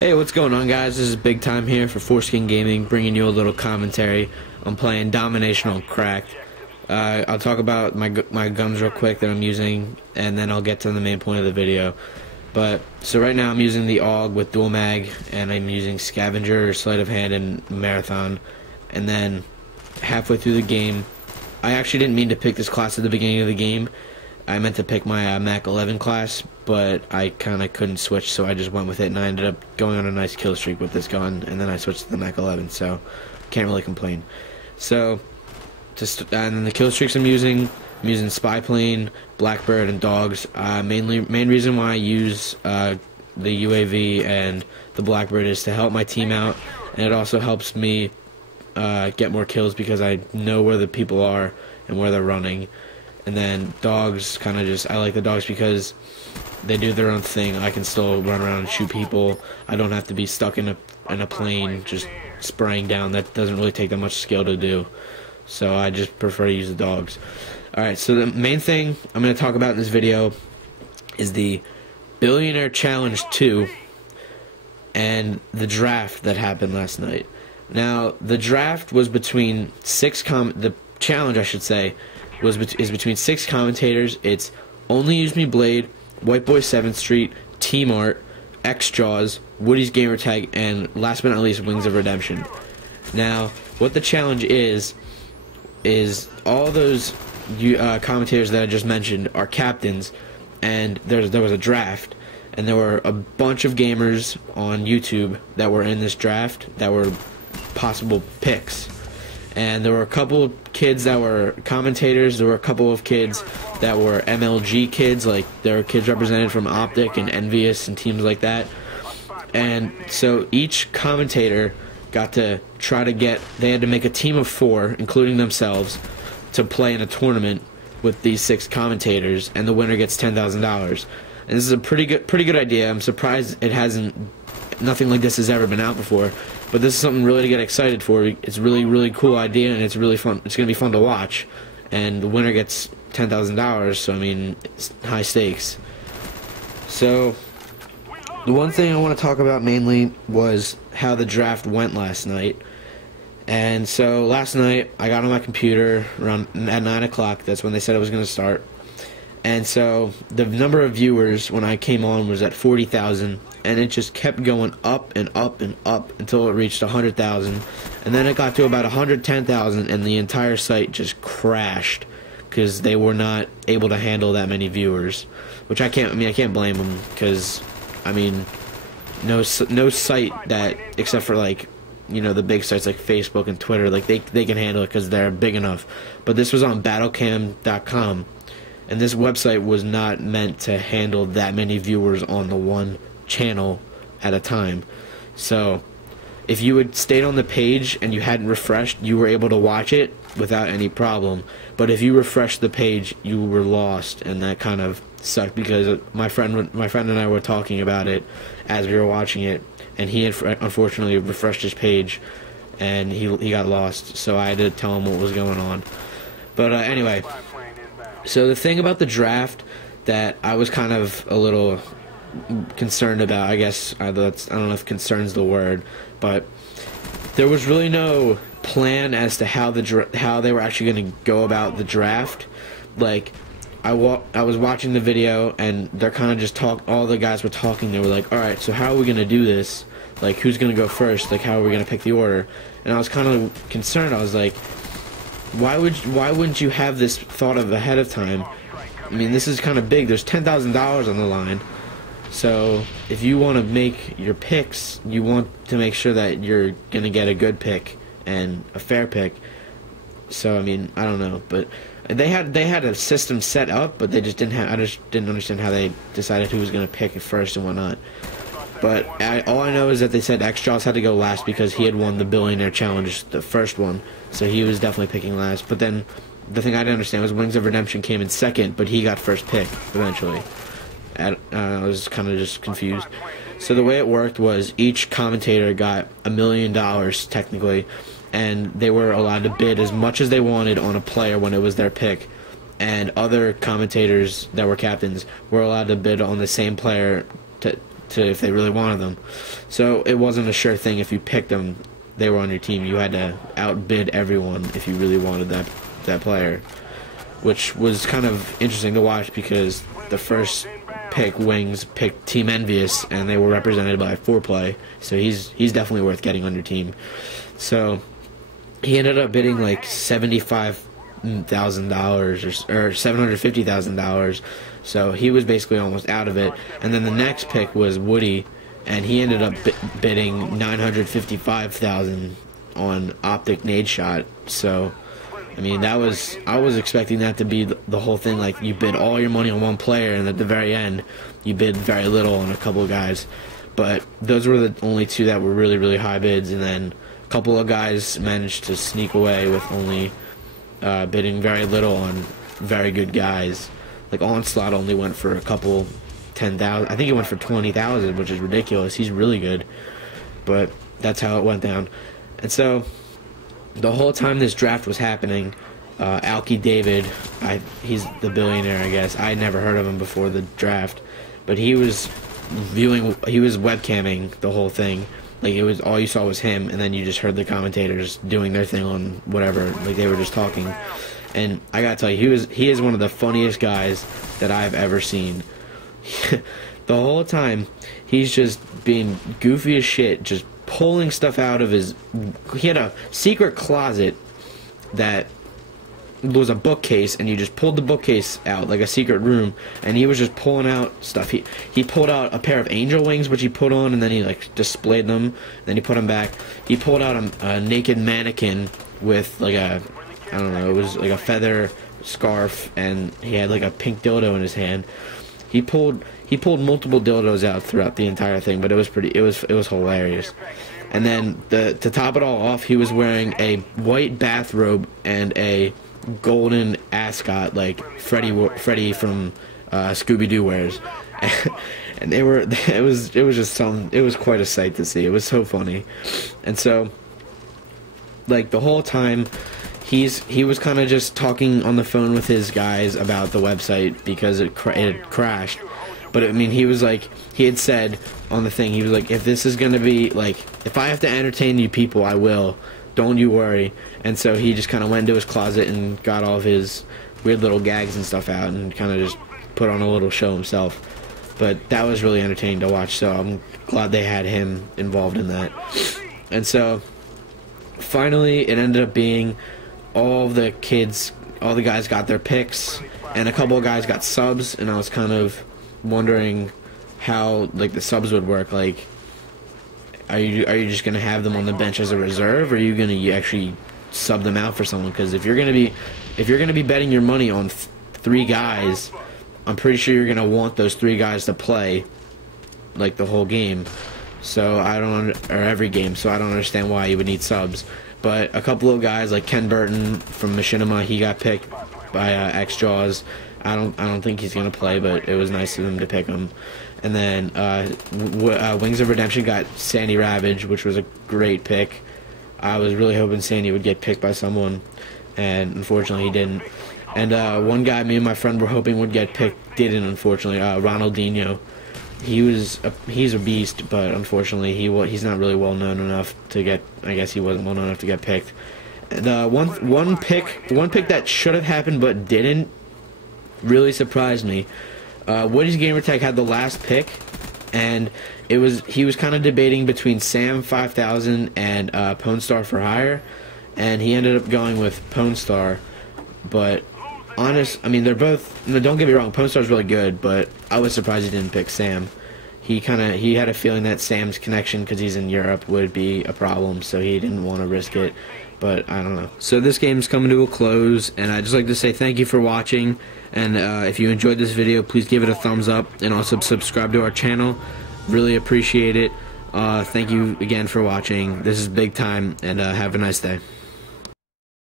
Hey, what's going on, guys? This is Big Time here for Foreskin Gaming, bringing you a little commentary on playing Domination on Cracked. I'll talk about my guns real quick that I'm using, and then I'll get to the main point of the video. So right now I'm using the AUG with dual mag, and I'm using Scavenger, Sleight of Hand, and Marathon. And then halfway through the game, I actually didn't mean to pick this class at the beginning of the game. I meant to pick my Mac 11 class, but I kind of couldn't switch, so I just went with it, and I ended up going on a nice kill streak with this gun, and then I switched to the Mac 11, so can't really complain. So, and the kill streaks I'm using Spy Plane, Blackbird, and Dogs. Main reason why I use the UAV and the Blackbird is to help my team out, and it also helps me get more kills because I know where the people are and where they're running. And then Dogs, I like the Dogs because they do their own thing. I can still run around and shoot people. I don't have to be stuck in a plane just spraying down. That doesn't really take that much skill to do. So I just prefer to use the Dogs. Alright, so the main thing I'm going to talk about in this video is the Billionaire Challenge 2 and the draft that happened last night. Now, the draft was between the challenge, I should say, is between 6 commentators. It's Only Use Me Blade, White Boy 7th Street, Tmart, Xjawz, Woody's Gamertag, and last but not least, Wings of Redemption. Now, what the challenge is all those commentators that I just mentioned are captains, and there was a draft, and there were a bunch of gamers on YouTube that were in this draft that were possible picks. And there were a couple of kids that were commentators. There were a couple of kids that were MLG kids, like there were kids represented from Optic and Envious and teams like that. And so each commentator got to they had to make a team of 4, including themselves, to play in a tournament with these 6 commentators, and the winner gets $10,000. And this is a pretty good idea. I'm surprised nothing like this has ever been out before. But this is something really to get excited for. It's a really cool idea, and it's really fun. It's going to be fun to watch. And the winner gets $10,000, so I mean, it's high stakes. So, the one thing I want to talk about mainly was how the draft went last night. And so, last night, I got on my computer around at 9 o'clock. That's when they said it was going to start. And so, the number of viewers when I came on was at 40,000. And it just kept going up and up and up until it reached 100,000, and then it got to about 110,000, and the entire site just crashed because they were not able to handle that many viewers. Which I can't blame them, because I mean, no site that, except for like, you know, the big sites like Facebook and Twitter, like they can handle it because they're big enough. But this was on battlecam.com, and this website was not meant to handle that many viewers on the one channel at a time. So if you had stayed on the page and you hadn't refreshed, you were able to watch it without any problem. But if you refreshed the page, you were lost, and that kind of sucked because my friend and I were talking about it as we were watching it, and he had unfortunately refreshed his page and he got lost, so I had to tell him what was going on. But anyway, so the thing about the draft that I was kind of a little concerned about, I guess, I don't know if concern's the word, but there was really no plan as to how they were actually going to go about the draft. Like, I was watching the video, and they're kind of just all the guys were talking. They were like, all right, so how are we going to do this? Like, who's going to go first? Like, how are we going to pick the order? And I was kind of concerned. I was like, why wouldn't you have this thought of ahead of time? I mean, this is kind of big. There's $10,000 on the line. So if you want to make your picks, you want to make sure that you're going to get a good pick and a fair pick. So I mean, I don't know, but they had a system set up, but they just didn't have. I just didn't understand how they decided who was going to pick it first and whatnot. But all I know is that they said Xjawz had to go last because he had won the Billionaire Challenge, the first one, so he was definitely picking last. But then the thing I didn't understand was Wings of Redemption came in second, but he got first pick eventually. I was kind of just confused. So the way it worked was each commentator got $1 million technically, and they were allowed to bid as much as they wanted on a player when it was their pick, and other commentators that were captains were allowed to bid on the same player to if they really wanted them. So it wasn't a sure thing if you picked them, they were on your team. You had to outbid everyone if you really wanted that player, which was kind of interesting to watch because the first pick, Wings, picked Team Envious, and they were represented by Foreplay, so he's definitely worth getting on your team. So he ended up bidding like $75,000 or $750,000, so he was basically almost out of it. And then the next pick was Woody, and he ended up bidding $955,000 on Optic NadeShot. So I mean, I was expecting that to be the whole thing. Like, you bid all your money on one player, and at the very end, you bid very little on a couple of guys. But those were the only two that were really, really high bids, and then a couple of guys managed to sneak away with only bidding very little on very good guys. Like, Onslaught only went for a couple 10,000. I think he went for 20,000, which is ridiculous. He's really good, but that's how it went down. And so the whole time this draft was happening, Alki David, he's the billionaire, I guess. I had never heard of him before the draft, but he was webcamming the whole thing. Like, it was, all you saw was him, and then you just heard the commentators doing their thing on whatever. Like, they were just talking. And I gotta tell you, he is one of the funniest guys that I've ever seen. The whole time, he's just being goofy as shit, just pulling stuff out of his... He had a secret closet that was a bookcase, and you just pulled the bookcase out, like a secret room, and he was just pulling out stuff. He pulled out a pair of angel wings, which he put on, and then he, like, displayed them, then he put them back. He pulled out a naked mannequin with, like, a... I don't know, it was like a feather scarf, and he had, like, a pink dildo in his hand. He pulled multiple dildos out throughout the entire thing, but it was hilarious. And then to top it all off, he was wearing a white bathrobe and a golden ascot like Freddy from Scooby-Doo wears. And it was quite a sight to see. It was so funny. And so, like, the whole time he was kind of just talking on the phone with his guys about the website because it had crashed. But I mean, he had said on the thing, he was like, if this is gonna be, like, if I have to entertain you people, I will. Don't you worry. And so he just kind of went into his closet and got all of his weird little gags and stuff out and kind of just put on a little show himself. But that was really entertaining to watch, so I'm glad they had him involved in that. And so finally, it ended up being all the guys got their picks, and a couple of guys got subs, and I was kind of wondering how, like, the subs would work. Like, are you just gonna have them on the bench as a reserve, or are you gonna actually sub them out for someone? Because if you're gonna be betting your money on three guys, I'm pretty sure you're gonna want those three guys to play, like, the whole game. So or every game. So I don't understand why you would need subs. But a couple of guys like KenBurton from Machinima, he got picked by Xjawz. I don't think he's gonna play, but it was nice of him to pick him. And then Wings of Redemption got Sandy Ravage, which was a great pick. I was really hoping Sandy would get picked by someone, and unfortunately he didn't. And one guy me and my friend were hoping would get picked didn't, unfortunately. Ronaldino. He's a beast, but unfortunately he's not really well known enough to get. I guess he wasn't well known enough to get picked. And one pick that should have happened but didn't really surprised me. Woody's Gamertag had the last pick, and he was kind of debating between Sam 5000 and Pwnstar for Hire, and he ended up going with Pwnstar. But I mean, they're both. No, don't get me wrong, Pwnstar's really good, but I was surprised he didn't pick Sam. He had a feeling that Sam's connection, because he's in Europe, would be a problem, so he didn't want to risk it. But I don't know. So this game's coming to a close, and I'd just like to say thank you for watching. And if you enjoyed this video, please give it a thumbs up, and also subscribe to our channel. Really appreciate it. Thank you again for watching. This is big time, and have a nice day.